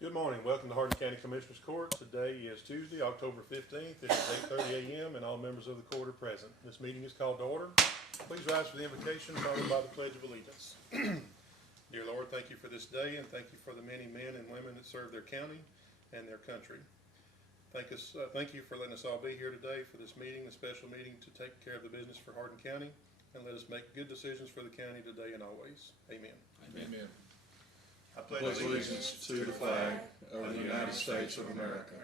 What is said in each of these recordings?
Good morning. Welcome to Hardin County Commissioners Court. Today is Tuesday, October 15th. It is 8:30 a.m. and all members of the court are present. This meeting is called to order. Please rise for the invocation followed by the Pledge of Allegiance. Dear Lord, thank you for this day and thank you for the many men and women that serve their county and their country. Thank you for letting us all be here today for this meeting, a special meeting to take care of the business for Hardin County, and let us make good decisions for the county today and always. Amen. Amen. I pledge allegiance to the flag of the United States of America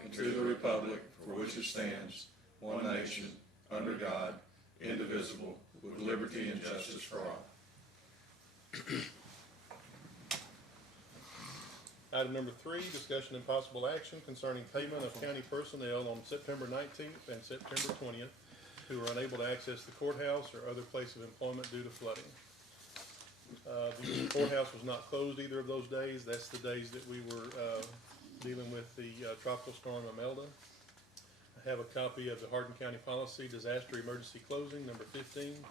and to the republic for which it stands, one nation, under God, indivisible, with liberty and justice for all. Item number 3, discussion and possible action concerning payment of county personnel on September 19th and September 20th who were unable to access the courthouse or other place of employment due to flooding. The courthouse was not closed either of those days. That's the days that we were dealing with the tropical storm Imelda. I have a copy of the Hardin County Policy Disaster Emergency Closing, number 15,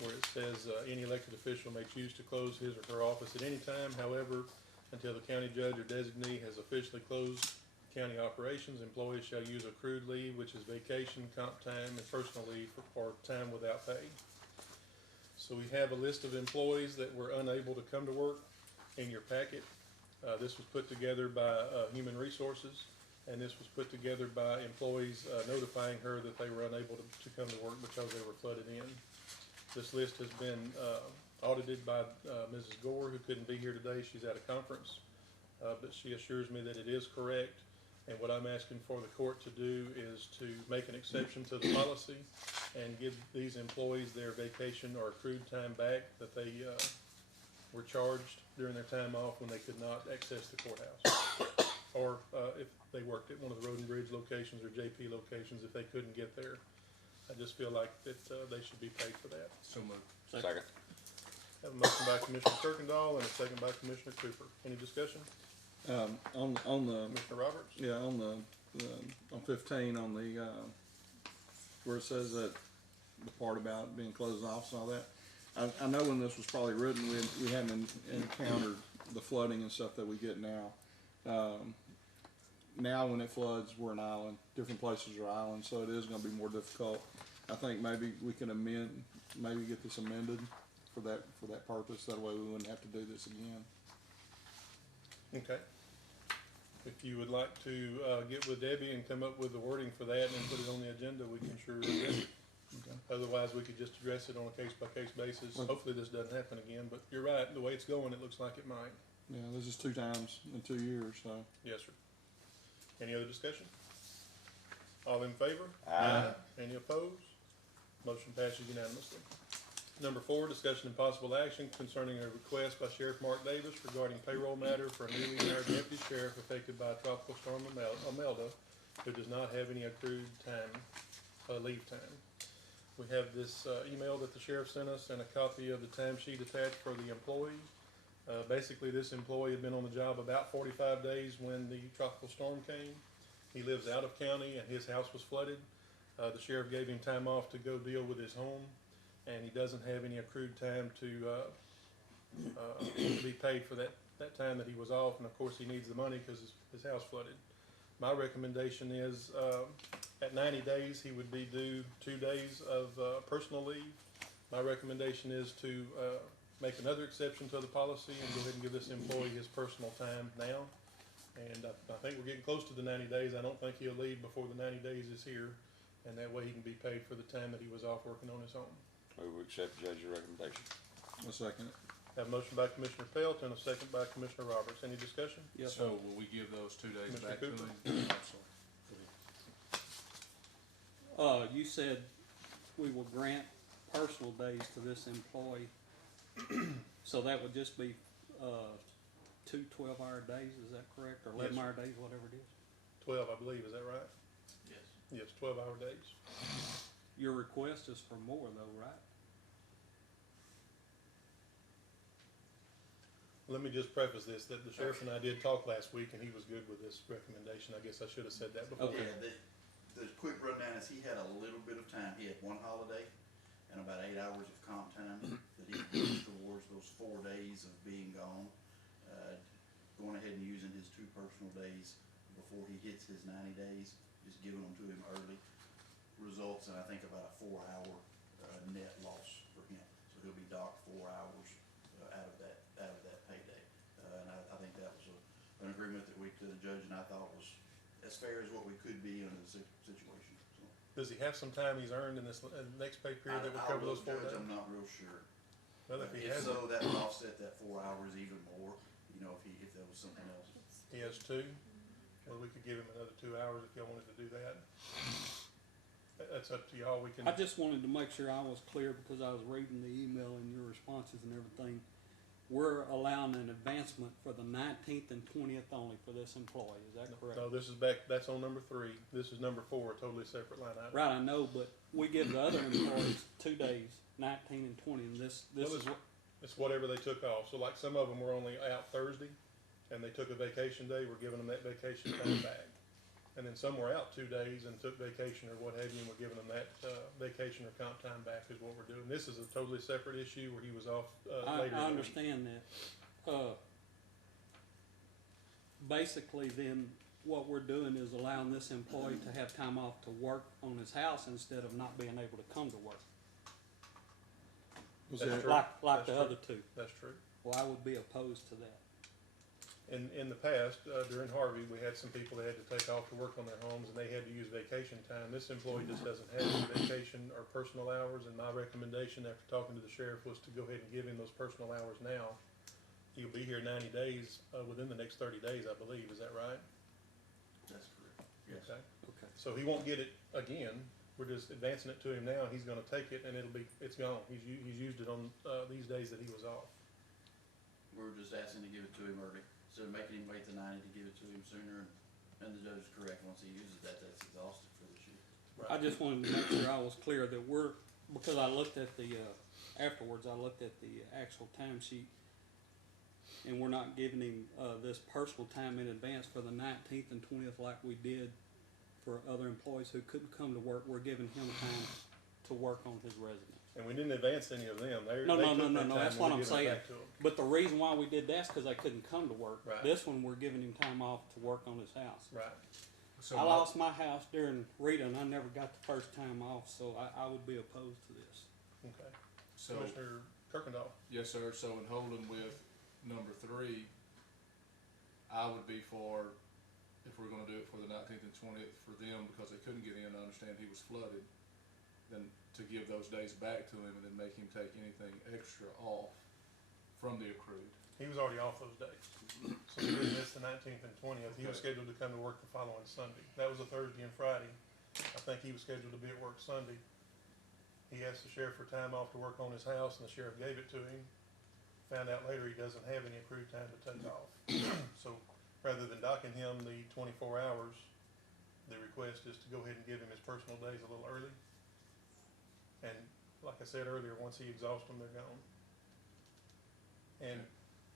where it says any elected official may choose to close his or her office at any time. However, until the county judge or designee has officially closed county operations, employees shall use accrued leave, which is vacation, comp time, and personal leave for time without pay. So we have a list of employees that were unable to come to work in your packet. This was put together by Human Resources, and this was put together by employees notifying her that they were unable to come to work because they were flooded in. This list has been audited by Mrs. Gore, who couldn't be here today. She's at a conference, but she assures me that it is correct. And what I'm asking for the court to do is to make an exception to the policy and give these employees their vacation or accrued time back that they were charged during their time off when they could not access the courthouse. Or if they worked at one of the Road and Bridge locations or JP locations, if they couldn't get there. I just feel like that they should be paid for that. So moved. Second. Have a motion by Commissioner Kirkendall and a second by Commissioner Cooper. Any discussion? On the Commissioner Roberts? yeah on 15 on the where it says that the part about being closed off and all that. I know when this was probably written, we hadn't encountered the flooding and stuff that we get now. Now when it floods, we're an island. Different places are islands, so it is going to be more difficult. I think maybe we can maybe get this amended for that purpose. That way we wouldn't have to do this again. Okay. If you would like to get with Debbie and come up with the wording for that and put it on the agenda, we can sure address it. Okay. Otherwise, we could just address it on a case-by-case basis. Okay. Hopefully this doesn't happen again, but you're right, the way it's going, it looks like it might. Yeah, this is 2 times in 2 years, so. Yes, sir. Any other discussion? All in favor? Aye. Any opposed? Motion passes unanimously. Number 4, discussion and possible action concerning a request by Sheriff Mark Davis regarding payroll matter for a newly hired deputy sheriff affected by Tropical Storm Imelda, who does not have any accrued leave time. We have this email that the sheriff sent us and a copy of the timesheet attached for the employee. Basically, this employee had been on the job about 45 days when the tropical storm came. He lives out of county and his house was flooded. The sheriff gave him time off to go deal with his home, and he doesn't have any accrued time to be paid for that time that he was off, and of course he needs the money because his house flooded. My recommendation is at 90 days he would be due 2 days of personal leave. My recommendation is to make another exception to the policy and go ahead and give this employee his personal time now. And I think we're getting close to the 90 days. I don't think he'll leave before the 90 days is here, and that way he can be paid for the time that he was off working on his home. Move we accept the judge's recommendation. I'll second it. Have a motion by Commissioner Pelt and a second by Commissioner Roberts. Any discussion? Yes. So will we give those 2 days Mr. back to Cooper? him? You said we will grant personal days to this employee. So that would just be 2 12-hour days, is that correct? Or 11-hour days, whatever it is? 12, I believe. Is that right? Yes. Yes, 12-hour days. Your request is for more though, right? Let me just preface this, that the sheriff and I did talk last week, and he was good with this recommendation. I guess I should have said that before. Okay. Yeah, the quick rundown is he had a little bit of time. He had 1 holiday and about 8 hours of comp time that he used towards those 4 days of being gone. going ahead and using his 2 personal days before he hits his 90 days, just giving them to him early, results in, I think, about a 4-hour net loss for him. So he'll be docked 4 hours out of that payday. And I think that was an agreement that the judge and I thought was as fair as what we could be under the situation. So, Does he have some time he's earned in this next pay period that would cover those 4 days? I'm not real sure. Well, if he If has, so, that would offset that 4 hours even more, you know, if there was something else. he has 2, well, we could give him another 2 hours if y'all wanted to do that. That's up to y'all. We can. I just wanted to make sure I was clear because I was reading the email and your responses and everything. We're allowing an advancement for the 19th and 20th only for this employee, is that correct? No, this is back, that's on number 3. This is number 4, a totally separate line item. Right, I know, but we give the other employees 2 days, 19 and 20, and this Well, is what, It's whatever they took off. So like some of them were only out Thursday and they took a vacation day, we're giving them that vacation time back. And then some were out 2 days and took vacation or what have you, and we're giving them that vacation or comp time back is what we're doing. This is a totally separate issue where he was off I later in the week. understand that. Basically then, what we're doing is allowing this employee to have time off to work on his house instead of not being able to come to work. Was That's there, true. Like That's the true. other 2. That's true. Well, I would be opposed to that. In the past, during Harvey, we had some people that had to take off to work on their homes and they had to use vacation time. This employee just doesn't have any vacation or personal hours, and my recommendation after talking to the sheriff was to go ahead and give him those personal hours now. He'll be here 90 days, within the next 30 days, I believe. Is that right? That's correct. Yes. Okay. Okay. So he won't get it again. We're just advancing it to him now. He's gonna take it and it's gone. He's used it on, these days that he was off. We were just asking to give it to him early, instead of making him wait the 90 to give it to him sooner, and the judge is correct, once he uses that, that's exhausted for this year. I just wanted to make sure I was clear that because I looked at afterwards, I looked at the actual timesheet, and we're not giving him, this personal time in advance for the 19th and 20th like we did for other employees who couldn't come to work. We're giving him time to work on his residence. And we didn't advance any of them. No, They no, took no, their no, time that's and what we're I'm giving it saying. back to 'em. But the reason why we did that's because they couldn't come to work. Right. This one, we're giving him time off to work on his house. Right. So I lost my house during Rita, and I never got the first time off, so I would be opposed to this. Okay. So, Commissioner Kirkendall. yes, sir, so in holding with number 3, I would be for, if we're gonna do it for the 19th and 20th for them, because they couldn't get in, I understand he was flooded, then to give those days back to him and then make him take anything extra off from the accrued. He was already off those days. So he didn't miss the 19th and 20th. He was Okay. scheduled to come to work the following Sunday. That was a Thursday and Friday. I think he was scheduled to be at work Sunday. He asked the sheriff for time off to work on his house, and the sheriff gave it to him. Found out later he doesn't have any accrued time to take off. So rather than docking him the 24 hours, the request is to go ahead and give him his personal days a little early. And like I said earlier, once he exhausts them, they're gone. And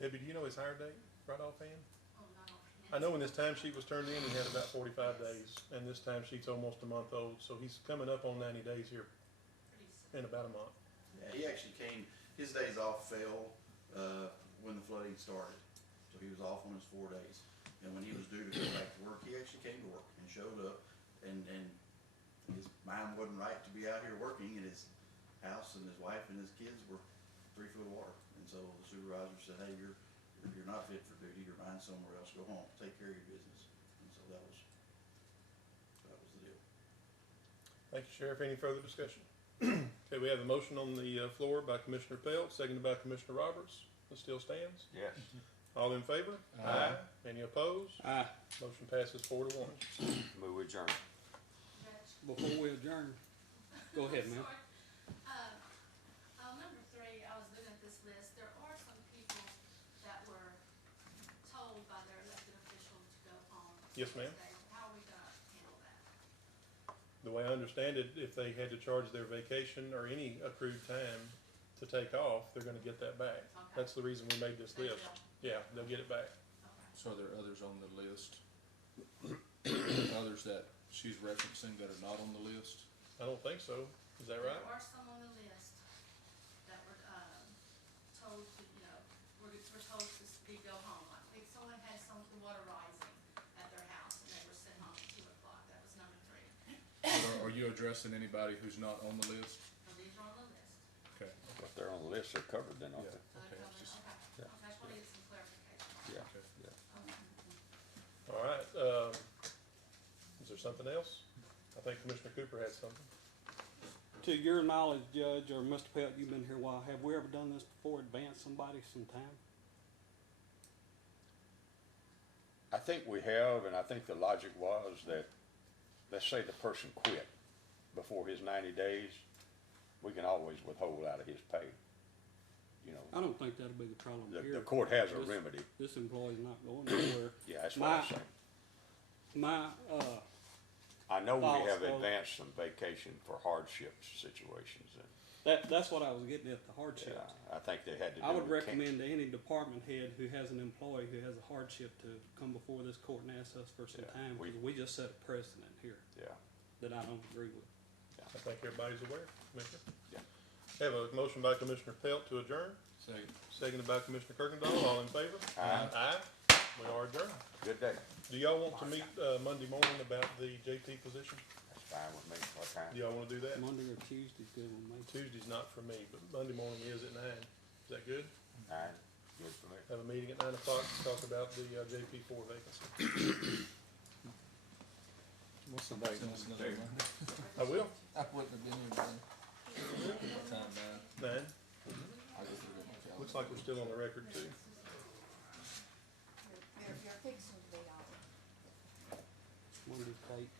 Debbie, do you know his hire date right offhand? Oh, no. I know when this timesheet was turned in, he had about 45 days, and this timesheet's almost a month old, so he's coming up on 90 days here Pretty soon. in about a month. Yeah, he actually came, his days off fell, when the flooding started, so he was off on his 4 days. And when he was due to go back to work, he actually came to work and showed up, and his mind wasn't right to be out here working, and his house and his wife and his kids were 3 foot of water. And so the supervisor said, hey, you're not fit for duty, you're mine somewhere else, go home, take care of your business. And so that was the deal. Thank you, Sheriff. Any further discussion? Okay, we have a motion on the floor by Commissioner Pelt, seconded by Commissioner Roberts. It still stands. Yes. All in favor? Aye. Any opposed? Aye. Motion passes 4-1. Move adjourn. Judge. Before we adjourn, go ahead, ma'am. Sorry. On number 3, I was looking at this list, there are some people that were told by their elected official to go home. Yes, ma'am. today. How are we gonna handle that? The way I understand it, if they had to charge their vacation or any accrued time to take off, they're gonna get that back. Okay. That's the reason we made this They list. will. Yeah, they'll get it back. Okay. So are there others on the list, others that she's referencing that are not on the list? I don't think so. Is that right? There are some on the list that were, told to, we're told to go home. I think someone had you addressing anybody who's not on the list? So these are on the list. Okay. If they're on the list, they're covered then, aren't Yeah. they? So Okay, they're it's just- coming, okay. yeah. Okay, I just wanna get some clarification. Yeah, Okay. yeah. Okay. All right, is there something else? I think Commissioner Cooper had something. To your knowledge, Judge, or Mr. Pelt, you've been here a while, have we ever done this before, advance somebody some time? I think we have, and I think the logic was that, let's say the person quit before his 90 days, we can always withhold out of his pay. You I don't think that'll be the problem know, here. the court has a This- remedy. This employee's not going nowhere. Yeah, that's what I'm My- saying. My, I know we thoughts have are- advanced some vacation for hardship situations, and, that's what I was getting at, the hardship. yeah, I think they had to do. I would with recommend to any department head who has an employee who has a hardship to come before this court and ask us for some Yeah, time, we- because we just set a precedent here Yeah, that I don't agree with. I think everybody's aware, Commissioner. yeah. Have a motion by Commissioner Pelt to adjourn, Second. seconded by Commissioner Kirkendall, all in favor? Aye. Aye, we are adjourned. Good day. Do y'all want to meet, Monday morning about the JP position? That's fine with me. What time? Do y'all wanna do that? Monday or Tuesday's good with me. Tuesday's not for me, but Monday morning is at 9. Is that good? 9. Good for me. Have a meeting at 9 o'clock to talk about the, JP4 vacancy. What's the date? I will. I wouldn't have been here then. What time, 9? 9. I just looked at my calendar. Looks like we're still on the record too. You're fixing to be on. Monday's date